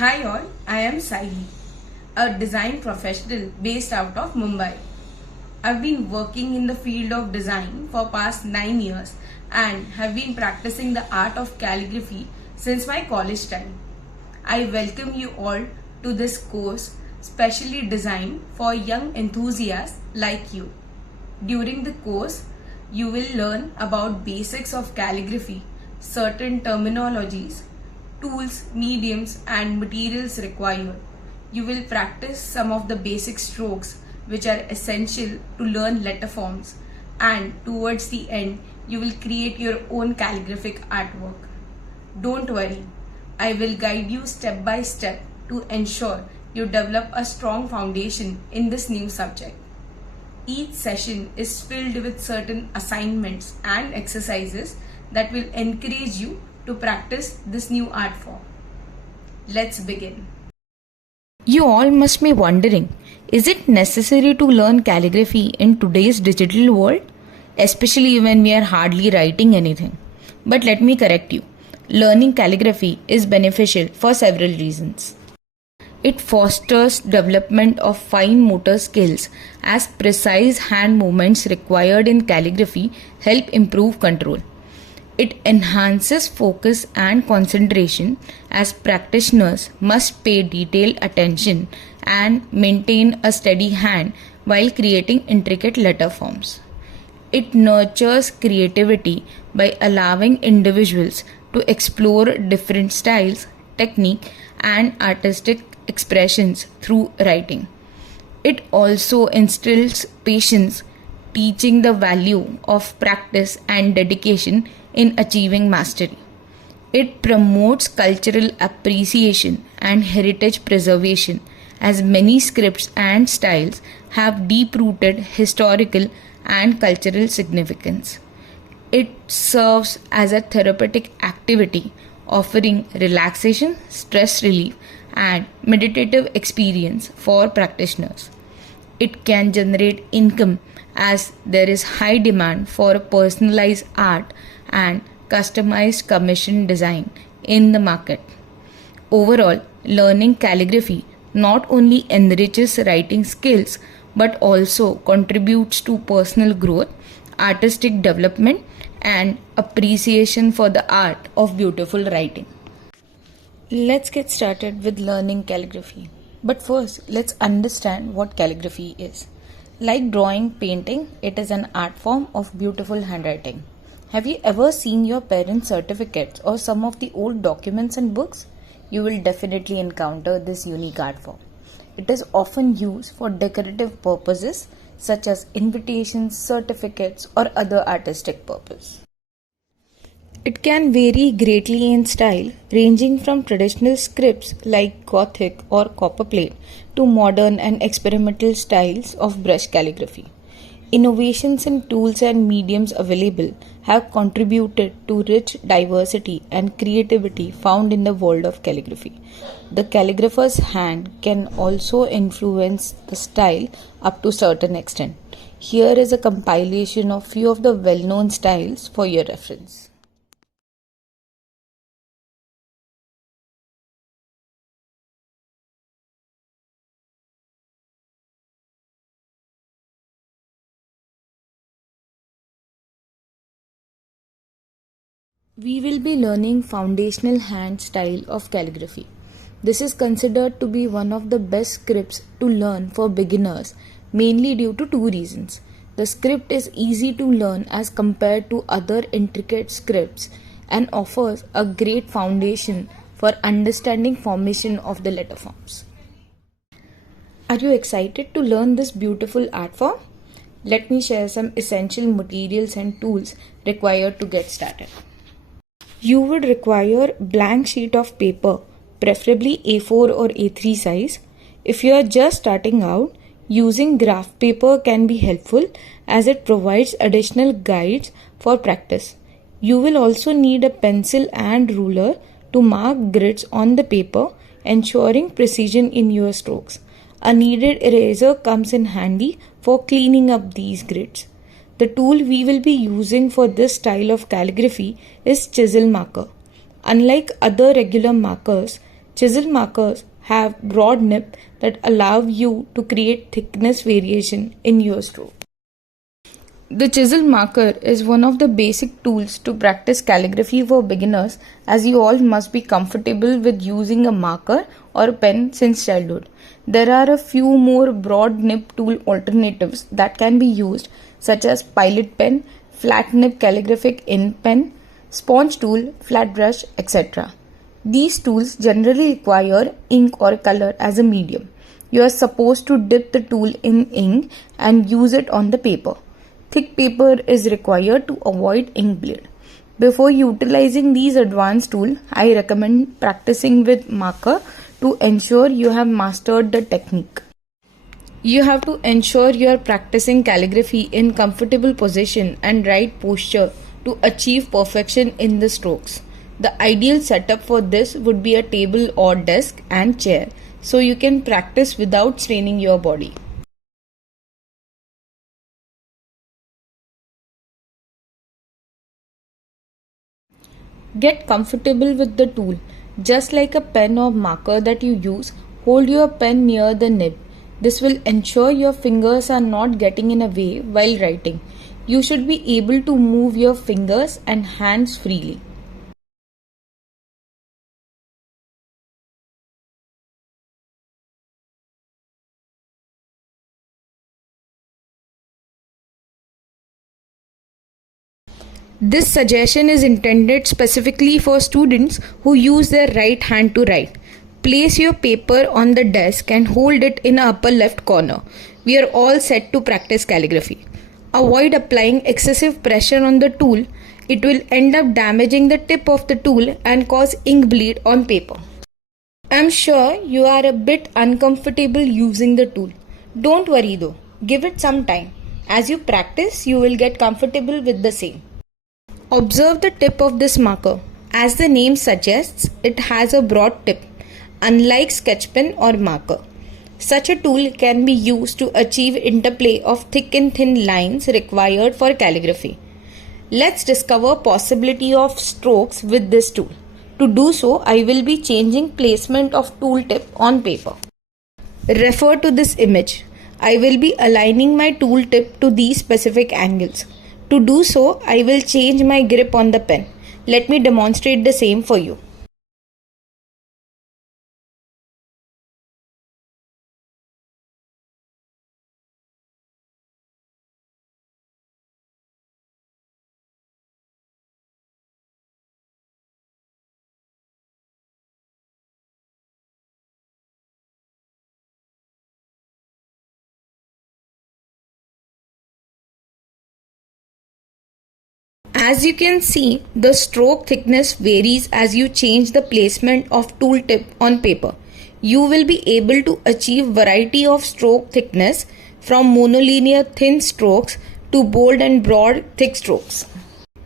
Hi all, I am Sayli, a design professional based out of Mumbai. I've been working in the field of design for past 9 years and have been practicing the art of calligraphy since my college time. I welcome you all to this course specially designed for young enthusiasts like you. During the course, you will learn about basics of calligraphy, certain terminologies, tools, mediums and materials required. You will practice some of the basic strokes which are essential to learn letter forms, and towards the end you will create your own calligraphic artwork. Don't worry, I will guide you step by step to ensure you develop a strong foundation in this new subject. Each session is filled with certain assignments and exercises that will encourage you to practice this new art form. Let's begin. You all must be wondering, is it necessary to learn calligraphy in today's digital world? Especially when we are hardly writing anything. But let me correct you. Learning calligraphy is beneficial for several reasons. It fosters development of fine motor skills, as precise hand movements required in calligraphy help improve control. It enhances focus and concentration, as practitioners must pay detailed attention and maintain a steady hand while creating intricate letter forms. It nurtures creativity by allowing individuals to explore different styles, technique, and artistic expressions through writing. It also instills patience, teaching the value of practice and dedication in achieving mastery. It promotes cultural appreciation and heritage preservation, as many scripts and styles have deep-rooted historical and cultural significance. It serves as a therapeutic activity, offering relaxation, stress relief, and meditative experience for practitioners. It can generate income, as there is high demand for personalized art and customized commission design in the market. Overall, learning calligraphy not only enriches writing skills but also contributes to personal growth, artistic development, and appreciation for the art of beautiful writing. Let's get started with learning calligraphy. But first, let's understand what calligraphy is. Like drawing, painting, it is an art form of beautiful handwriting. Have you ever seen your parents' certificates or some of the old documents and books? You will definitely encounter this unique art form. It is often used for decorative purposes such as invitations, certificates, or other artistic purpose. It can vary greatly in style, ranging from traditional scripts like Gothic or copperplate to modern and experimental styles of brush calligraphy. Innovations in tools and mediums available have contributed to rich diversity and creativity found in the world of calligraphy. The calligrapher's hand can also influence the style up to a certain extent. Here is a compilation of few of the well-known styles for your reference. We will be learning foundational hand style of calligraphy. This is considered to be one of the best scripts to learn for beginners, mainly due to two reasons. The script is easy to learn as compared to other intricate scripts and offers a great foundation for understanding formation of the letter forms. Are you excited to learn this beautiful art form? Let me share some essential materials and tools required to get started. You would require blank sheet of paper, preferably A4 or A3 size. If you are just starting out, using graph paper can be helpful as it provides additional guides for practice. You will also need a pencil and ruler to mark grids on the paper, ensuring precision in your strokes. A kneaded eraser comes in handy for cleaning up these grids. The tool we will be using for this style of calligraphy is chisel marker. Unlike other regular markers, Chisel markers have broad nib that allow you to create thickness variation in your stroke. The chisel marker is one of the basic tools to practice calligraphy for beginners, as you all must be comfortable with using a marker or pen since childhood. There are a few more broad nib tool alternatives that can be used, such as pilot pen, flat nib calligraphic ink pen, sponge tool, flat brush, etc. These tools generally require ink or color as a medium. You are supposed to dip the tool in ink and use it on the paper. Thick paper is required to avoid ink bleed. Before utilizing these advanced tools, I recommend practicing with marker to ensure you have mastered the technique. You have to ensure you are practicing calligraphy in comfortable position and right posture to achieve perfection in the strokes. The ideal setup for this would be a table or desk and chair, so you can practice without straining your body. Get comfortable with the tool. Just like a pen or marker that you use, hold your pen near the nib. This will ensure your fingers are not getting in the way while writing. You should be able to move your fingers and hands freely. This suggestion is intended specifically for students who use their right hand to write. Place your paper on the desk and hold it in the upper left corner. We are all set to practice calligraphy. Avoid applying excessive pressure on the tool. It will end up damaging the tip of the tool and cause ink bleed on paper. I'm sure you are a bit uncomfortable using the tool. Don't worry though, give it some time. As you practice, you will get comfortable with the same. Observe the tip of this marker. As the name suggests, it has a broad tip, unlike sketch pen or marker. Such a tool can be used to achieve interplay of thick and thin lines required for calligraphy. Let's discover possibility of strokes with this tool. To do so, I will be changing placement of tool tip on paper. Refer to this image. I will be aligning my tool tip to these specific angles. To do so, I will change my grip on the pen. Let me demonstrate the same for you. As you can see, the stroke thickness varies as you change the placement of tool tip on paper. You will be able to achieve variety of stroke thickness from monolinear thin strokes to bold and broad thick strokes.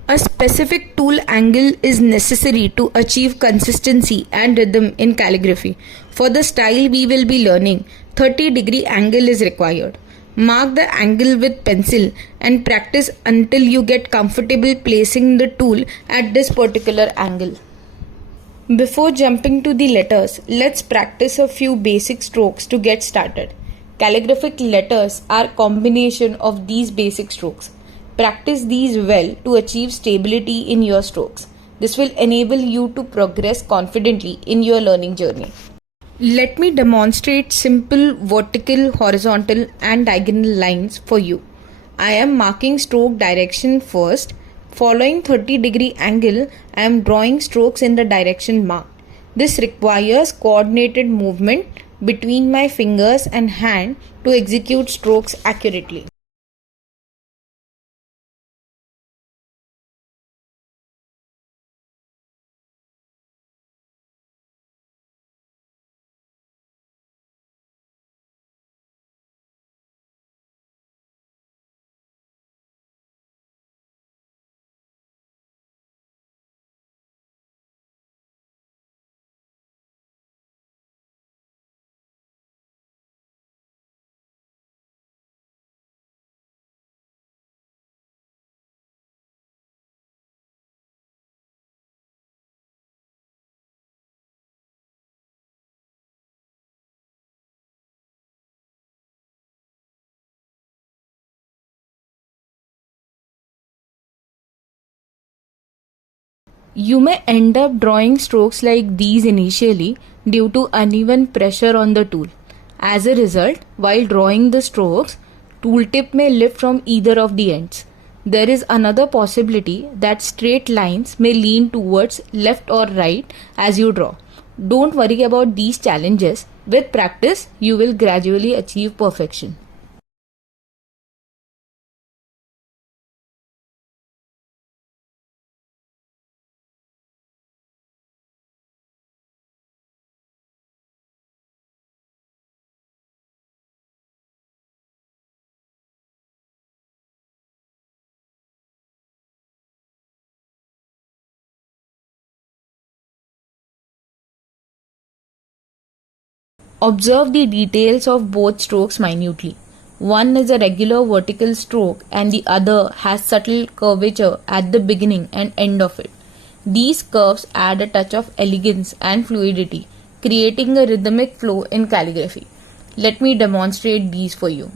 A specific tool angle is necessary to achieve consistency and rhythm in calligraphy. For the style we will be learning, 30-degree angle is required. Mark the angle with pencil and practice until you get comfortable placing the tool at this particular angle. Before jumping to the letters, let's practice a few basic strokes to get started. Calligraphic letters are combination of these basic strokes. Practice these well to achieve stability in your strokes. This will enable you to progress confidently in your learning journey. Let me demonstrate simple vertical, horizontal and diagonal lines for you. I am marking stroke direction first. Following 30-degree angle, I am drawing strokes in the direction marked. This requires coordinated movement between my fingers and hand to execute strokes accurately. You may end up drawing strokes like these initially due to uneven pressure on the tool. As a result, while drawing the strokes, tooltip may lift from either of the ends. There is another possibility that straight lines may lean towards left or right as you draw. Don't worry about these challenges. With practice, you will gradually achieve perfection. Observe the details of both strokes minutely. One is a regular vertical stroke and the other has subtle curvature at the beginning and end of it. These curves add a touch of elegance and fluidity, creating a rhythmic flow in calligraphy. Let me demonstrate these for you.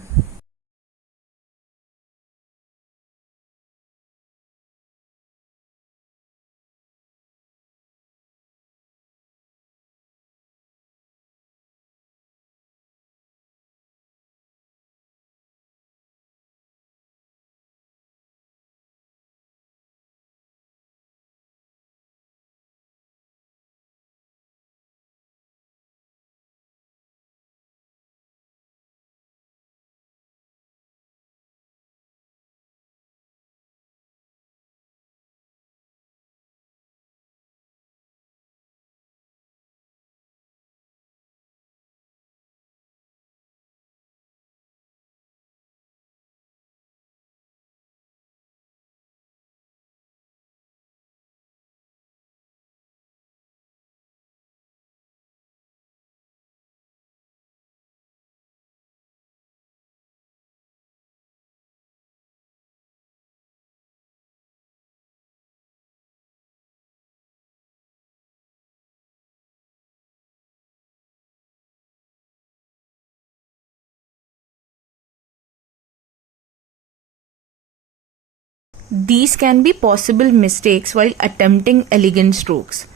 These can be possible mistakes while attempting elegant strokes.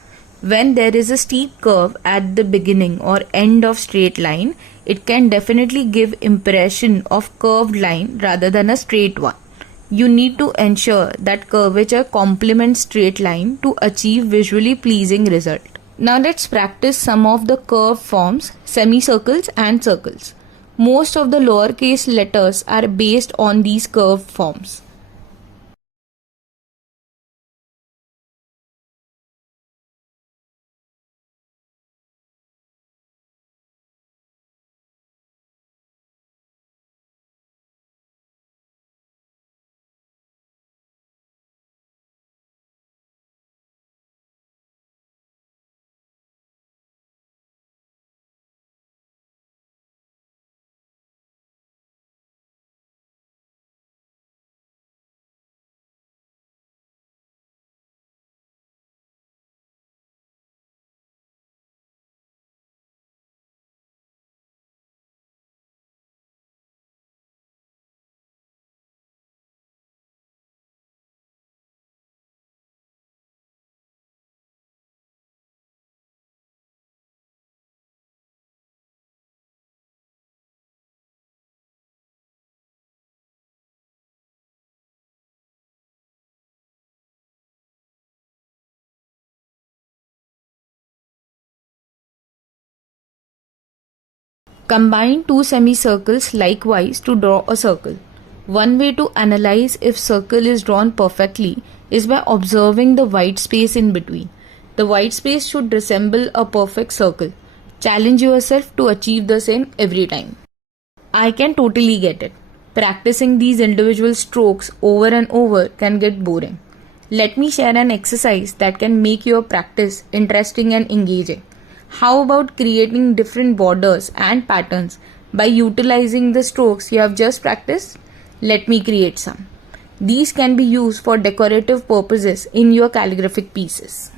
When there is a steep curve at the beginning or end of straight line, it can definitely give impression of curved line rather than a straight one. You need to ensure that curvature complements straight line to achieve visually pleasing result. Now let's practice some of the curve forms, semicircles and circles. Most of the lowercase letters are based on these curved forms. Combine two semicircles likewise to draw a circle. One way to analyze if circle is drawn perfectly is by observing the white space in between. The white space should resemble a perfect circle. Challenge yourself to achieve the same every time. I can totally get it. Practicing these individual strokes over and over can get boring. Let me share an exercise that can make your practice interesting and engaging. How about creating different borders and patterns by utilizing the strokes you have just practiced? Let me create some. These can be used for decorative purposes in your calligraphic pieces.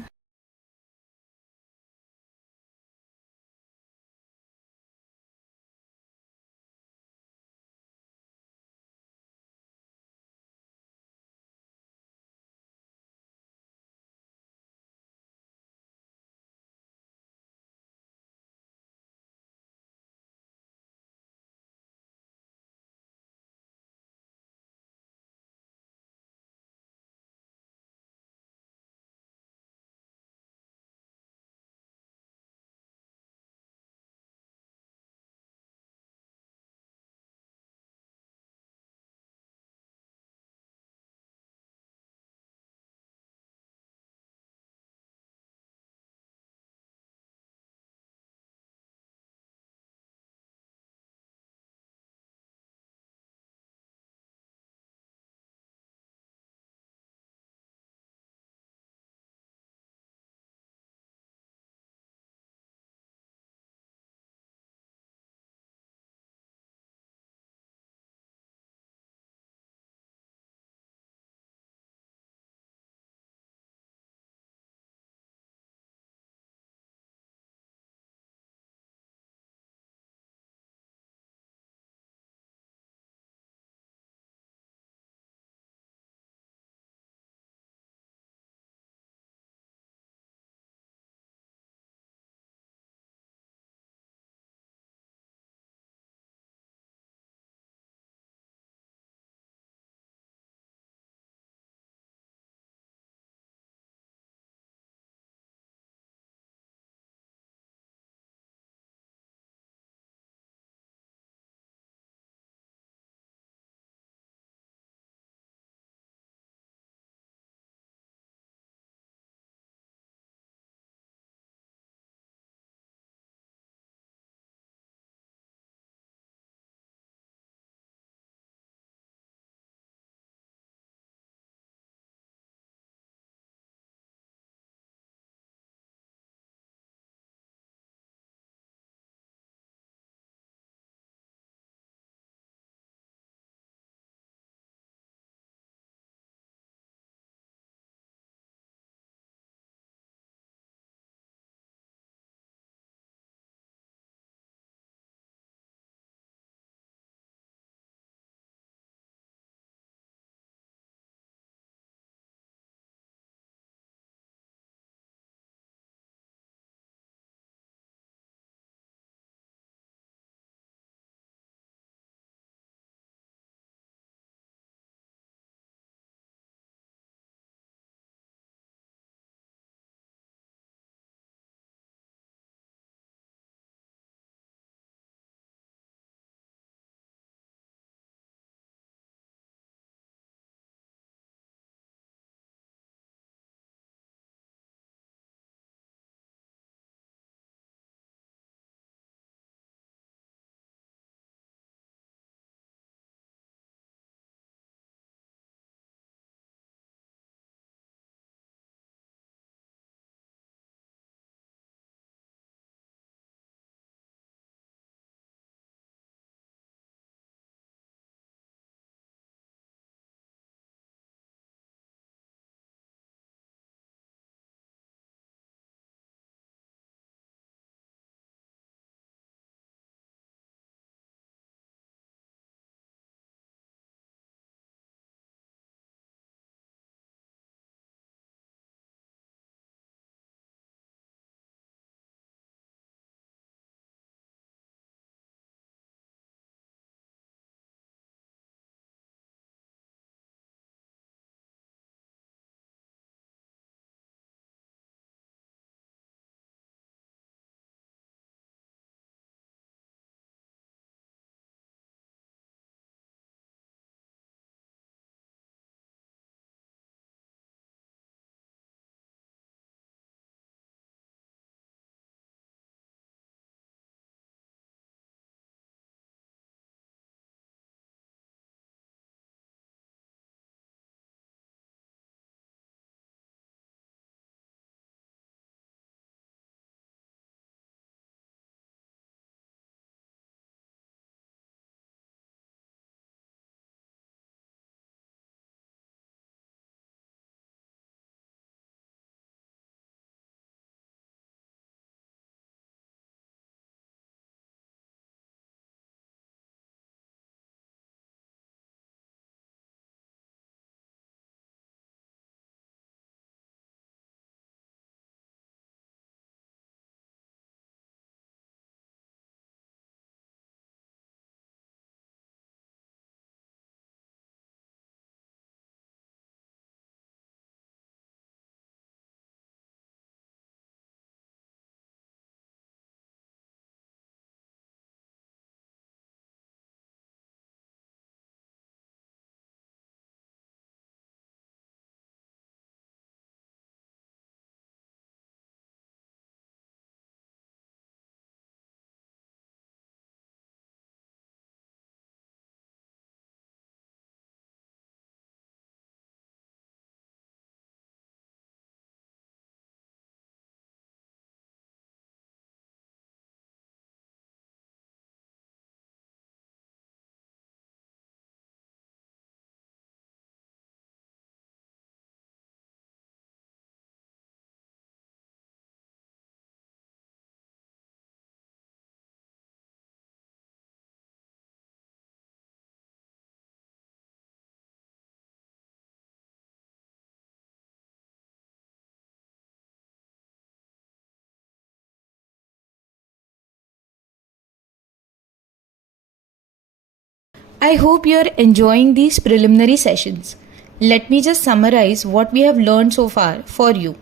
I hope you are enjoying these preliminary sessions. Let me just summarize what we have learned so far for you.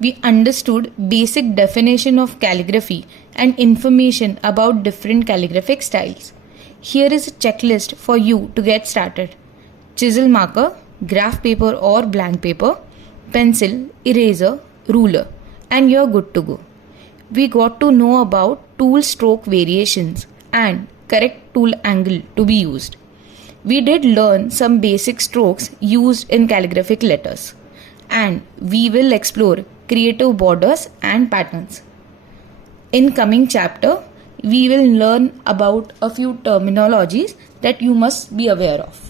We understood basic definition of calligraphy and information about different calligraphic styles. Here is a checklist for you to get started. Chisel marker, graph paper or blank paper, pencil, eraser, ruler, and you're good to go. We got to know about tool stroke variations and correct tool angle to be used. We did learn some basic strokes used in calligraphic letters, and we will explore creative borders and patterns. In coming chapter, we will learn about a few terminologies that you must be aware of.